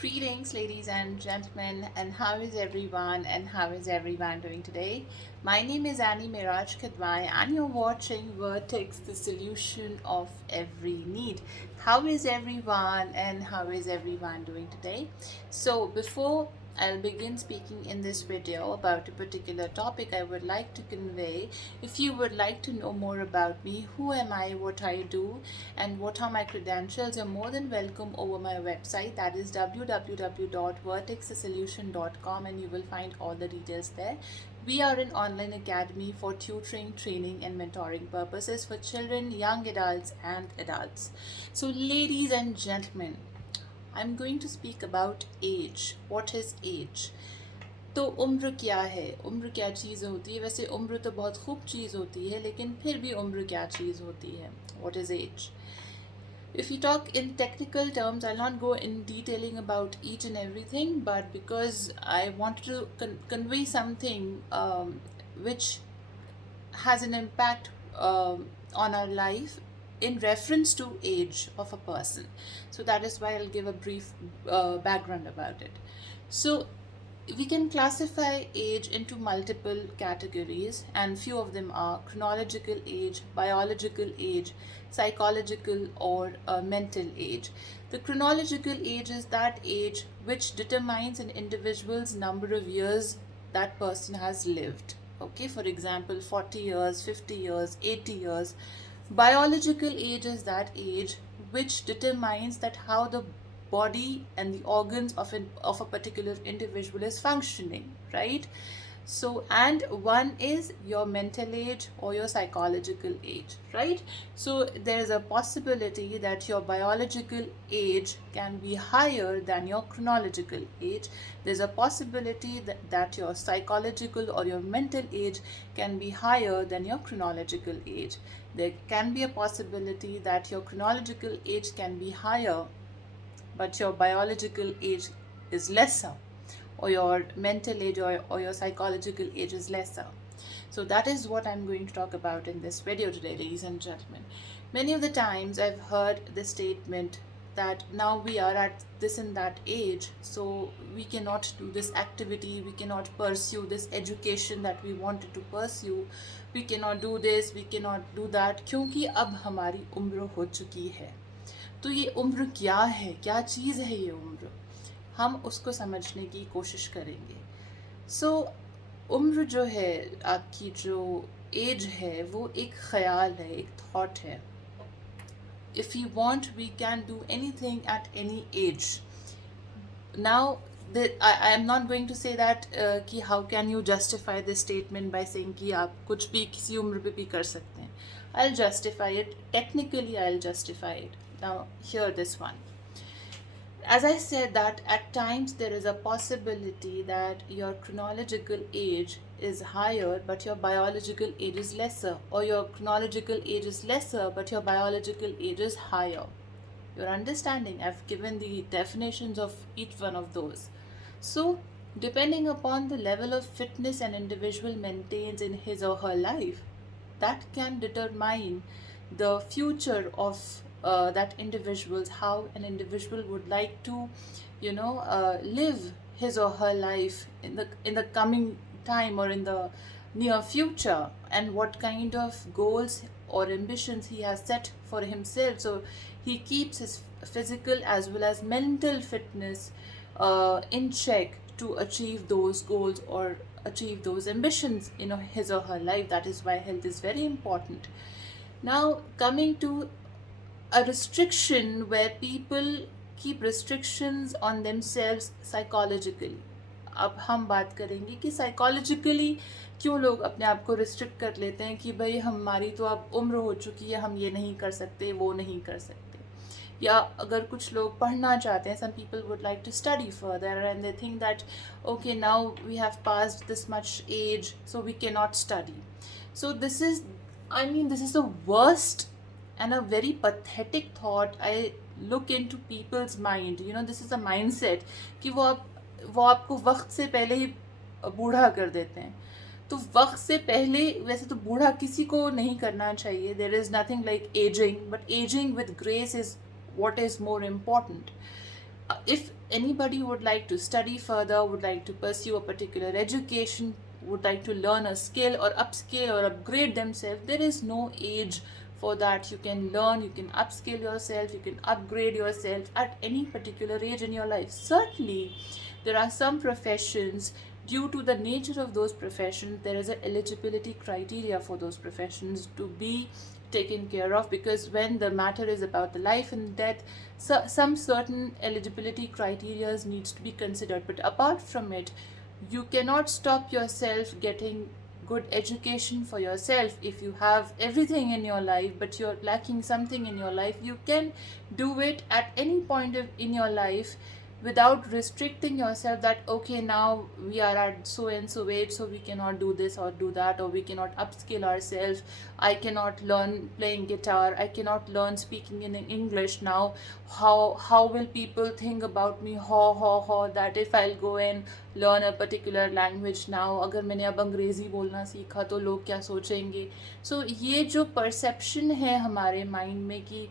Greetings, ladies and gentlemen, and how is everyone? And how is everyone doing today? My name is Annie Miraj Kadwai, and you're watching Vertex, the solution of every need. How is everyone? And how is everyone doing today? So, before I'll begin speaking in this video about a particular topic I would like to convey. If you would like to know more about me, who am I, what I do, and what are my credentials, you're more than welcome over my website, that is www.vertexsolution.com, and you will find all the details there. We are an online academy for tutoring, training, and mentoring purposes for children, young adults, and adults. So, ladies and gentlemen, I'm going to speak about age. What is age? तो उम्र क्या है, उम्र क्या चीज़ होती है? वैसे उम्र तो बहुत खूब चीज़ होती है, लेकिन फिर भी उम्र क्या चीज़ होती है? What is age? If you talk in technical terms, I'll not go in detailing about each and everything, but because I wanted to convey something which has an impact on our life in reference to age of a person. So that is why I'll give a brief background about it. So we can classify age into multiple categories, and few of them are chronological age, biological age, psychological, or mental age. The chronological age is that age which determines an individual's number of years that person has lived. Okay, for example, 40 years, 50 years, 80 years. Biological age is that age which determines that how the body and the organs of a particular individual is functioning, right? So, and one is your mental age or your psychological age, right? So, there is a possibility that your biological age can be higher than your chronological age. There's a possibility that your psychological or your mental age can be higher than your chronological age. There can be a possibility that your chronological age can be higher, but your biological age is lesser, or your mental age or your psychological age is lesser. So that is what I'm going to talk about in this video today, ladies and gentlemen. Many of the times I've heard the statement that now we are at this and that age, so we cannot do this activity, we cannot pursue this education that we wanted to pursue, we cannot do this, we cannot do that, क्योंकि अब हमारी उम्र हो चुकी है. तो ये उम्र क्या है, क्या चीज़ है ये उम्र, हम उसको समझने की कोशिश करेंगे. सो उम्र जो है, आपकी जो एज है, वो एक ख़याल है, एक थॉट है. If you want we can do anything at any age. Now I am not going to say that कि how can you justify this statement by saying कि आप कुछ भी किसी उम्र पे भी कर सकते हैं. I'll justify it. Technically, I'll justify it. Now, hear this one. As I said, that at times there is a possibility that your chronological age is higher but your biological age is lesser, or your chronological age is lesser but your biological age is higher. You're understanding? I've given the definitions of each one of those. So, depending upon the level of fitness an individual maintains in his or her life, that can determine the future of that individual's, how an individual would like to, live his or her life in the coming time or in the near future, and what kind of goals or ambitions he has set for himself. So he keeps his physical as well as mental fitness in check to achieve those goals or achieve those ambitions in his or her life. That is why health is very important. Now, coming to a restriction where people keep restrictions on themselves psychologically. अब हम बात करेंगे कि psychologically क्यों लोग अपने आप को रिस्ट्रिक्ट कर लेते हैं कि भाई हमारी तो अब उम्र हो चुकी है, हम ये नहीं कर सकते, वो नहीं कर सकते. या अगर कुछ लोग पढ़ना चाहते हैं, some people would like to study further and they think that okay, now we have passed this much age, so we cannot study. So this is the worst and a very pathetic thought I look into people's mind. This is a mindset कि वो आपको वक्त से पहले ही बूढ़ा कर देते हैं. तो वक्त से पहले वैसे तो बूढ़ा किसी को नहीं करना चाहिए. There is nothing like aging, but aging with grace is what is more important. If anybody would like to study further, would like to pursue a particular education, would like to learn a skill or upskill or upgrade themselves, there is no age for that. You can learn, you can upskill yourself, you can upgrade yourself at any particular age in your life. Certainly there are some professions, due to the nature of those professions, there is an eligibility criteria for those professions to be taken care of, because when the matter is about the life and death, so some certain eligibility criteria needs to be considered. But apart from it, you cannot stop yourself getting good education for yourself. If you have everything in your life but you're lacking something in your life, you can do it at any point in your life without restricting yourself that okay, now we are at so and so age, so we cannot do this or do that, or we cannot upskill ourselves. I cannot learn playing guitar, I cannot learn speaking in English now. How will people think about me, ho that if I'll go and learn a particular language now, अगर मैंने अब अंग्रेज़ी बोलना सीखा तो लोग क्या सोचेंगे. सो ये जो परसेप्शन है हमारे माइंड में कि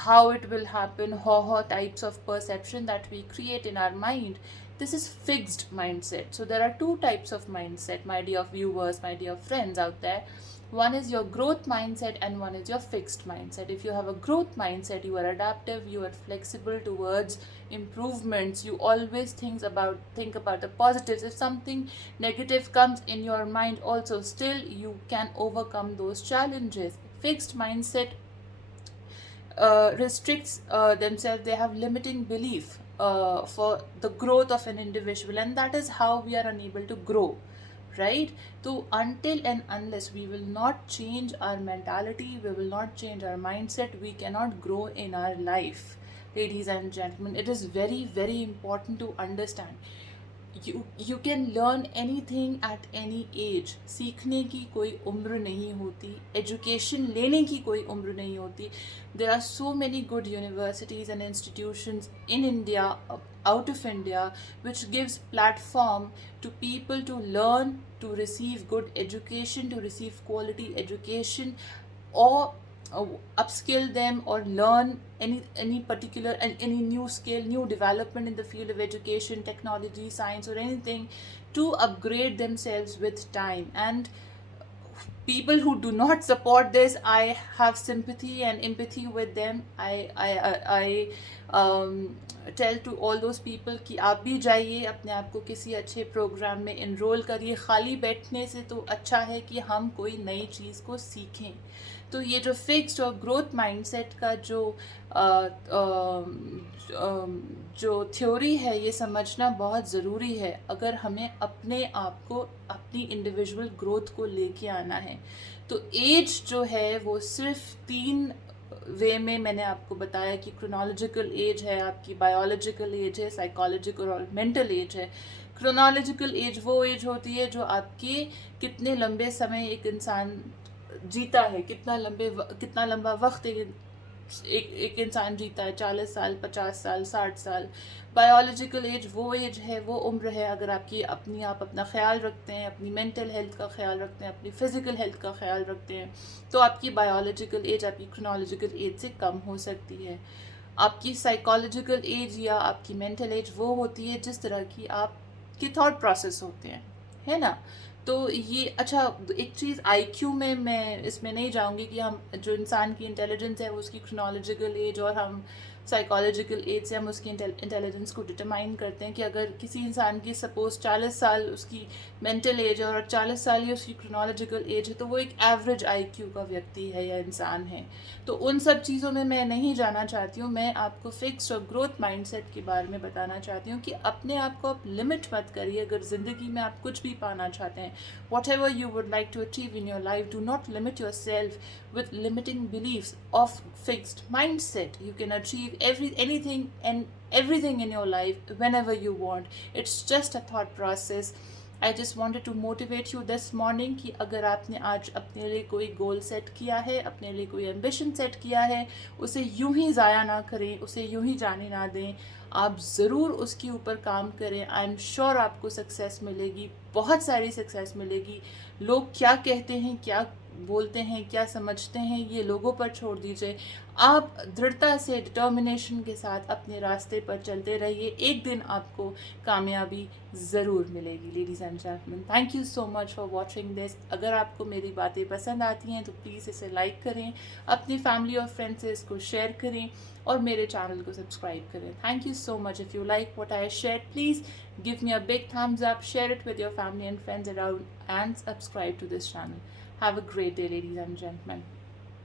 how it will happen, how types of perception that we create in our mind, this is fixed mindset. So there are two types of mindset, my dear viewers, my dear friends out there. One is your growth mindset and one is your fixed mindset. If you have a growth mindset, you are adaptive, you are flexible towards improvements, you always think about the positives. If something negative comes in your mind also, still you can overcome those challenges. Fixed mindset restricts themselves, they have limiting belief for the growth of an individual, and that is how we are unable to grow, right? So until and unless we will not change our mentality, we will not change our mindset, we cannot grow in our life. Ladies and gentlemen, it is very very important to understand, you can learn anything at any age. सीखने की कोई उम्र नहीं होती, education लेने की कोई उम्र नहीं होती. There are so many good universities and institutions in India, out of India, which gives platform to people to learn, to receive good education, to receive quality education, or upskill them or learn any particular and any new skill, new development in the field of education, technology, science, or anything, to upgrade themselves with time. And people who do not support this, I have sympathy and empathy with them. I tell to all those people कि आप भी जाइए, अपने आप को किसी अच्छे programme में इनरोल करिए. खाली बैठने से तो अच्छा है कि हम कोई नई चीज़ को सीखें. तो ये जो फिक्स्ड और ग्रोथ माइंडसेट का जो थ्योरी है, ये समझना बहुत ज़रूरी है अगर हमें अपने आप को, अपनी इंडिविजुअल ग्रोथ को लेके आना है. तो एज जो है वो सिर्फ 3 वे में मैंने आपको बताया कि क्रोनोलॉजिकल एज है, आपकी बायोलॉजिकल एज है, साइकोलॉजिकल और मेंटल एज है. क्रोनोलॉजिकल एज वो एज होती है जो आपके कितने लंबे समय एक इंसान जीता है, कितना लंबा वक्त एक इंसान जीता है, 40 साल, 50 साल, 60 साल. बायोलॉजिकल एज वो एज है, वो उम्र है अगर आप अपना ख्याल रखते हैं, अपनी मेंटल हेल्थ का ख्याल रखते हैं, अपनी फिजिकल हेल्थ का ख्याल रखते हैं, तो आपकी बायोलॉजिकल एज आपकी क्रोनोलॉजिकल एज से कम हो सकती है. आपकी साइकोलॉजिकल एज या आपकी मेंटल एज वो होती है जिस तरह की आपके थॉट प्रोसेस होते हैं, है ना. तो ये अच्छा, एक चीज़ आईक्यू में मैं इसमें नहीं जाऊंगी कि हम जो इंसान की इंटेलिजेंस है वो उसकी क्रोनोलॉजिकल एज और हम साइकोलॉजिकल एज से हम उसकी इंटेलिजेंस को डिटरमाइन करते हैं कि अगर किसी इंसान की सपोज 40 साल उसकी मेंटल एज है और 40 साल ही उसकी क्रोनोलॉजिकल एज है, तो वो एक एवरेज आईक्यू का व्यक्ति है या इंसान है. तो उन सब चीज़ों में मैं नहीं जाना चाहती हूँ. मैं आपको फिक्स्ड और ग्रोथ माइंडसेट के बारे में बताना चाहती हूँ कि अपने आप को आप लिमिट मत करिए. अगर ज़िंदगी में आप कुछ भी पाना चाहते हैं, whatever you would like to achieve in your life, do not limit yourself with limiting beliefs of fixed mindset. You can achieve anything and everything in your life whenever you want. It's just a thought process. I just wanted to motivate you this morning कि अगर आपने आज अपने लिए कोई goal set किया है, अपने लिए कोई एम्बिशन सेट किया है, उसे यूं ही ज़ाया ना करें, उसे यूं ही जाने ना दें. आप ज़रूर उसके ऊपर काम करें. आई एम श्योर आपको सक्सेस मिलेगी, बहुत सारी सक्सेस मिलेगी. लोग क्या कहते हैं, क्या बोलते हैं, क्या समझते हैं, ये लोगों पर छोड़ दीजिए। आप दृढ़ता से, डिटर्मिनेशन के साथ अपने रास्ते पर चलते रहिए, एक दिन आपको कामयाबी ज़रूर मिलेगी। Ladies and gentleman, thank you so much for watching this. अगर आपको मेरी बातें पसंद आती हैं तो प्लीज़ इसे लाइक करें, अपनी फैमिली और फ्रेंड्स से इसको शेयर करें और मेरे चैनल को सब्सक्राइब करें। Thank you so much. If you like what I share, please give me a big thumbs up, share it with your family and friends around, and subscribe to this channel. Have a great day, ladies and gentlemen.